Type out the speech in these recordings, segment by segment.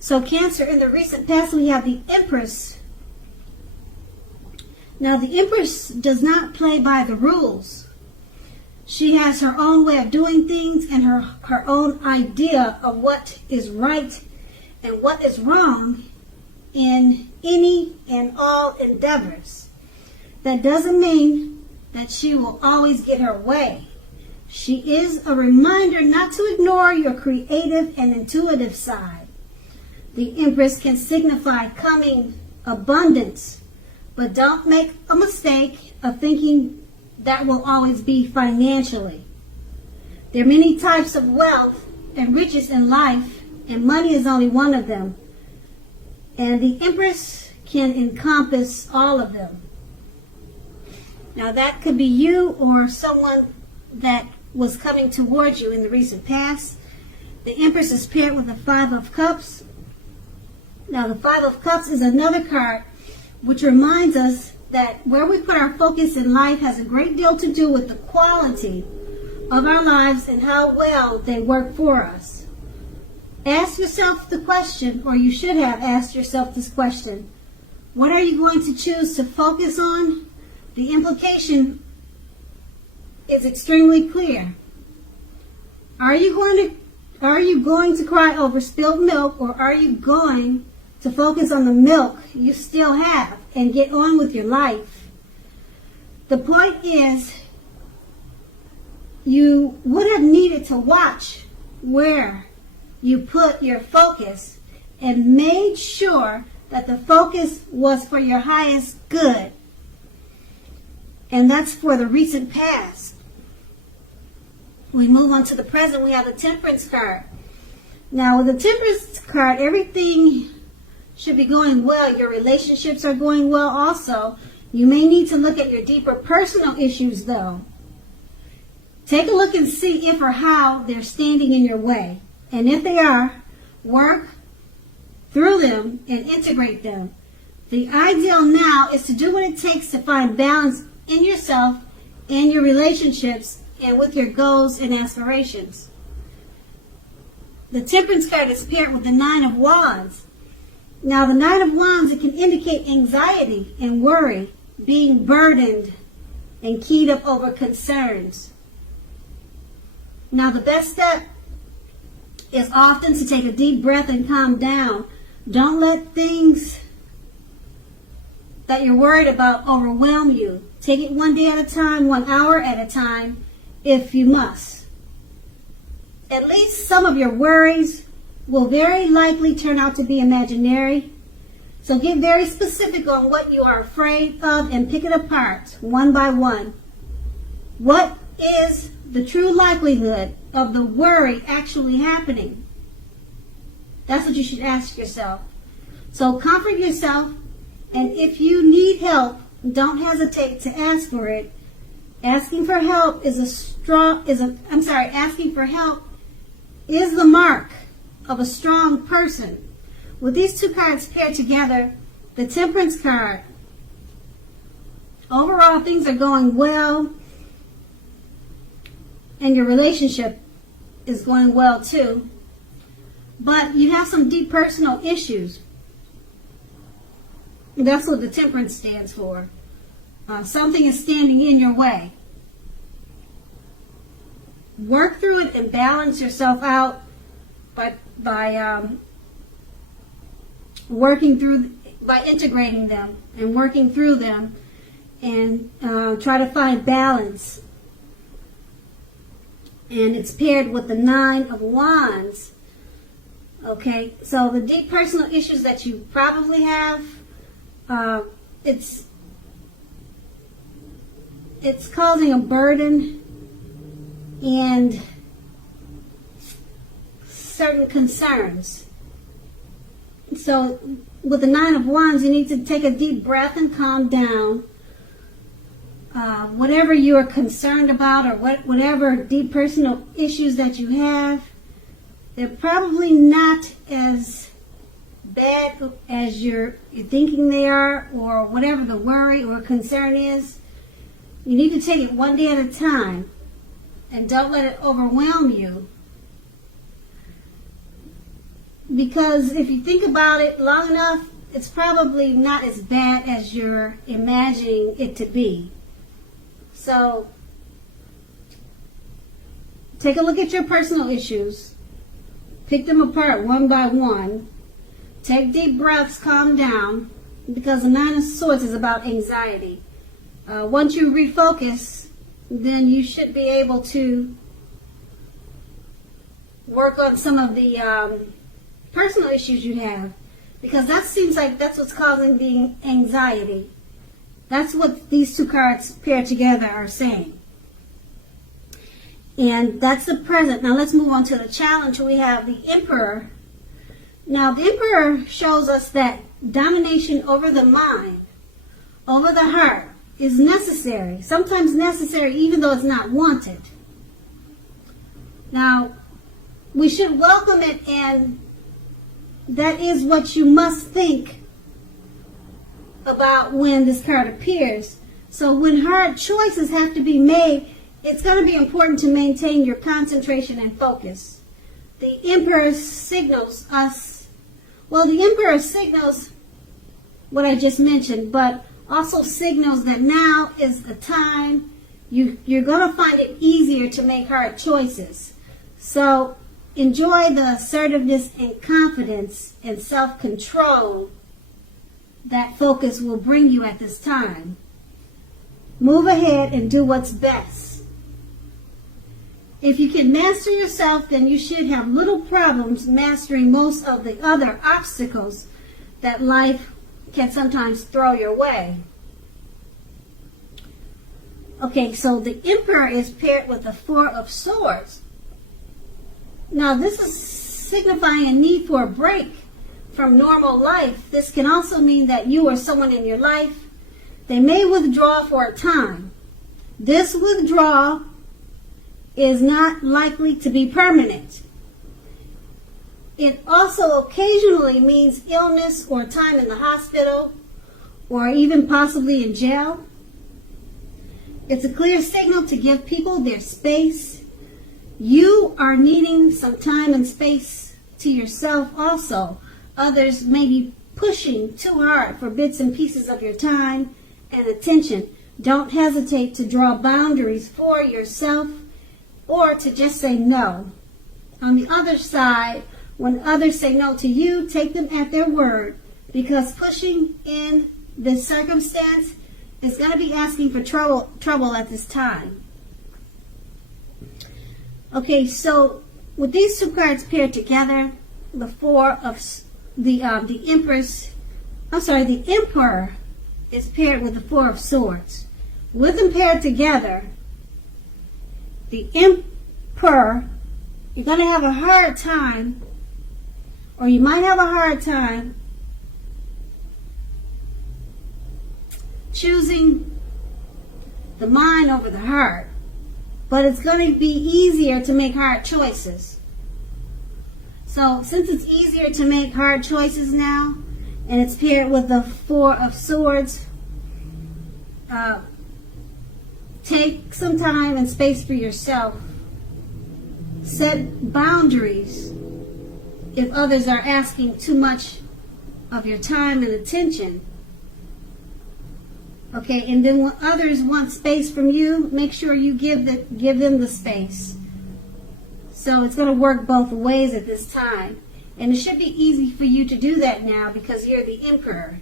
So Cancer, in the recent past, we have the Empress. Now, the Empress does not play by the rules. She has her own way of doing things and her own idea of what is right and what is wrong in any and all endeavors. That doesn't mean that she will always get her way. She is a reminder not to ignore your creative and intuitive side. The Empress can signify coming abundance, but don't make a mistake of thinking that will always be financially. There are many types of wealth and riches in life, and money is only one of them. And the Empress can encompass all of them. Now that could be you or someone that was coming towards you in the recent past. The Empress is paired with the Five of Cups. Now the Five of Cups is another card which reminds us that where we put our focus in life has a great deal to do with the quality of our lives and how well they work for us. Ask yourself the question, or you should have asked yourself this question: what are you going to choose to focus on? The implication is extremely clear. Are you going to cry over spilled milk, or are you going to focus on the milk you still have and get on with your life? The point is, you would have needed to watch where you put your focus and made sure that the focus was for your highest good. And that's for the recent past. We move on to the present. We have the Temperance card. Now, with the Temperance card, everything should be going well. Your relationships are going well also. You may need to look at your deeper personal issues, though. Take a look and see if or how they're standing in your way. And if they are, work through them and integrate them. The ideal now is to do what it takes to find balance in yourself and your relationships and with your goals and aspirations. The Temperance card is paired with the Nine of Wands. Now, the Nine of Wands, it can indicate anxiety and worry, being burdened and keyed up over concerns. Now, the best step is often to take a deep breath and calm down. Don't let things that you're worried about overwhelm you. Take it one day at a time, 1 hour at a time, if you must. At least some of your worries will very likely turn out to be imaginary. So get very specific on what you are afraid of and pick it apart one by one. What is the true likelihood of the worry actually happening? That's what you should ask yourself. So comfort yourself, and if you need help, don't hesitate to ask for it. Asking for help asking for help is the mark of a strong person. With these two cards paired together, the Temperance card, overall things are going well, and your relationship is going well too. But you have some deep personal issues. That's what the Temperance stands for. Something is standing in your way. Work through it and balance yourself out by integrating them and working through them, and try to find balance. And it's paired with the Nine of Wands. Okay, so the deep personal issues that you probably have, it's causing a burden and certain concerns. So with the Nine of Wands, you need to take a deep breath and calm down. Whatever you are concerned about, or whatever deep personal issues that you have, they're probably not as bad as you're thinking they are, or whatever the worry or concern is. You need to take it one day at a time, and don't let it overwhelm you. Because if you think about it long enough, it's probably not as bad as you're imagining it to be. So take a look at your personal issues. Pick them apart one by one. Take deep breaths, calm down, because the Nine of Swords is about anxiety. Once you refocus, then you should be able to work on some of the personal issues you have, because that seems like that's what's causing the anxiety. That's what these two cards paired together are saying. And that's the present. Now let's move on to the challenge. We have the Emperor. Now the Emperor shows us that domination over the mind, over the heart, is necessary. Sometimes necessary even though it's not wanted. Now, we should welcome it, and that is what you must think about when this card appears. So when hard choices have to be made, it's going to be important to maintain your concentration and focus. The Emperor signals us, well, the Emperor signals what I just mentioned, but also signals that now is the time you're going to find it easier to make hard choices. So enjoy the assertiveness and confidence and self-control that focus will bring you at this time. Move ahead and do what's best. If you can master yourself, then you should have little problems mastering most of the other obstacles that life can sometimes throw your way. Okay, so the Emperor is paired with the Four of Swords. Now, this is signifying a need for a break from normal life. This can also mean that you or someone in your life, they may withdraw for a time. This withdrawal is not likely to be permanent. It also occasionally means illness or time in the hospital or even possibly in jail. It's a clear signal to give people their space. You are needing some time and space to yourself also. Others may be pushing too hard for bits and pieces of your time and attention. Don't hesitate to draw boundaries for yourself or to just say no. On the other side, when others say no to you, take them at their word, because pushing in this circumstance is going to be asking for trouble at this time. Okay, so with these two cards paired together, the the Emperor is paired with the Four of Swords. With them paired together, the Emperor, you're going to have a hard time, or you might have a hard time choosing the mind over the heart. But it's going to be easier to make hard choices. So since it's easier to make hard choices now, and it's paired with the Four of Swords, take some time and space for yourself. Set boundaries if others are asking too much of your time and attention. Okay, and then when others want space from you, make sure you give them the space. So it's going to work both ways at this time. And it should be easy for you to do that now because you're the Emperor.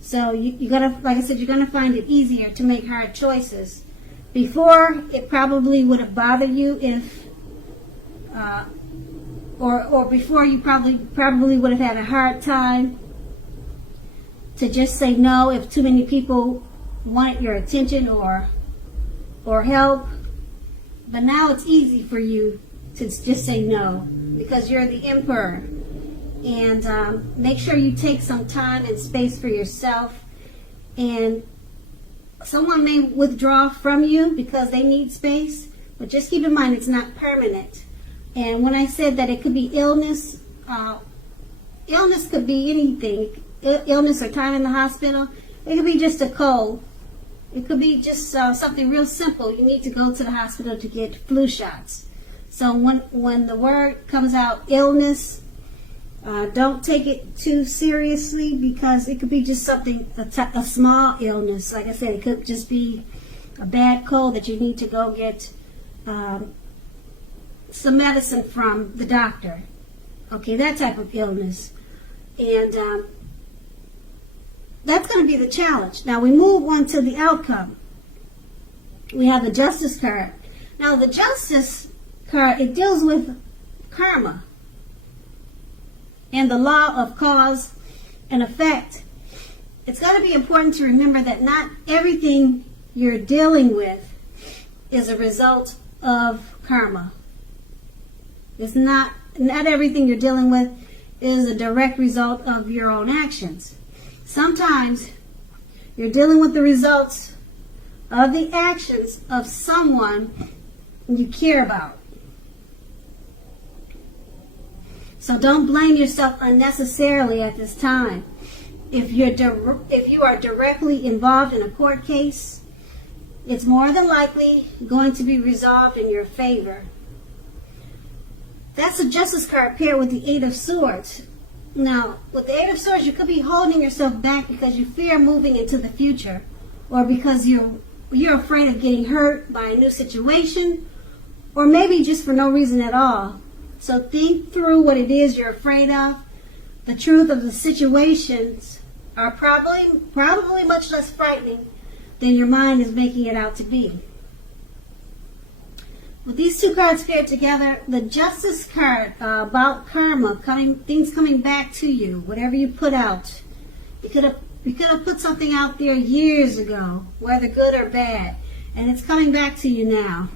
So you're going to, like I said, you're going to find it easier to make hard choices. Before, it probably would have bothered you if, or before you probably would have had a hard time to just say no if too many people wanted your attention or help. But now it's easy for you to just say no because you're the Emperor. And make sure you take some time and space for yourself. And someone may withdraw from you because they need space, but just keep in mind it's not permanent. And when I said that it could be illness, illness could be anything. Illness or time in the hospital. It could be just a cold. It could be just something real simple. You need to go to the hospital to get flu shots. So when the word comes out, illness, Don't take it too seriously, because it could be just something, a small illness. Like I said, it could just be a bad cold that you need to go get some medicine from the doctor. Okay, that type of illness. And that's going to be the challenge. Now we move on to the outcome. We have the Justice card. Now the Justice card, it deals with karma and the law of cause and effect. It's going to be important to remember that not everything you're dealing with is a result of karma. It's not everything you're dealing with is a direct result of your own actions. Sometimes you're dealing with the results of the actions of someone you care about. So don't blame yourself unnecessarily at this time. If you are directly involved in a court case, it's more than likely going to be resolved in your favor. That's the Justice card paired with the Eight of Swords. Now, with the Eight of Swords, you could be holding yourself back because you fear moving into the future, or because you're afraid of getting hurt by a new situation, or maybe just for no reason at all. So think through what it is you're afraid of. The truth of the situations are probably much less frightening than your mind is making it out to be. With these two cards paired together, the Justice card about karma, things coming back to you, whatever you put out. You could have put something out there years ago, whether good or bad, and it's coming back to you now.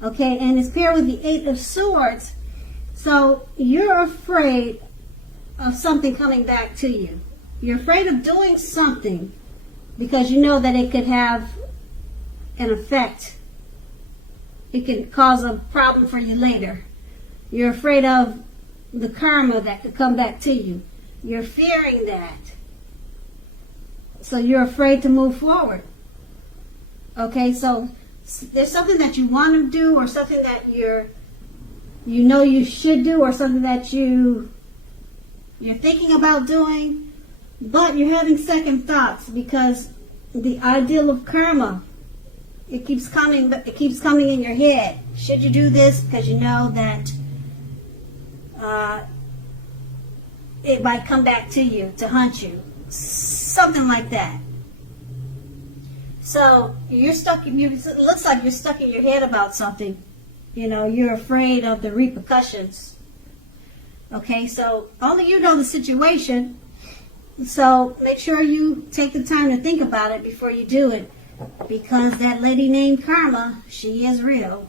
Okay, and it's paired with the Eight of Swords. So you're afraid of something coming back to you. You're afraid of doing something because you know that it could have an effect. It can cause a problem for you later. You're afraid of the karma that could come back to you. You're fearing that. So you're afraid to move forward. Okay, so there's something that you want to do, or something that you know you should do, or something that you're thinking about doing, but you're having second thoughts because the ideal of karma, it keeps coming in your head. Should you do this? Because you know that it might come back to you to haunt you. Something like that. So you're stuck. It looks like you're stuck in your head about something. You know, you're afraid of the repercussions. Okay, so only you know the situation. So make sure you take the time to think about it before you do it. Because that lady named Karma, she is real.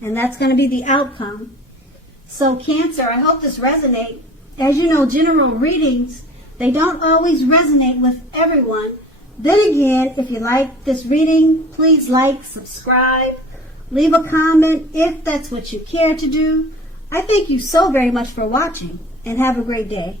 And that's going to be the outcome. So Cancer, I hope this resonates. As you know, general readings, they don't always resonate with everyone. Then again, if you like this reading, please like, subscribe, leave a comment if that's what you care to do. I thank you so very much for watching, and have a great day.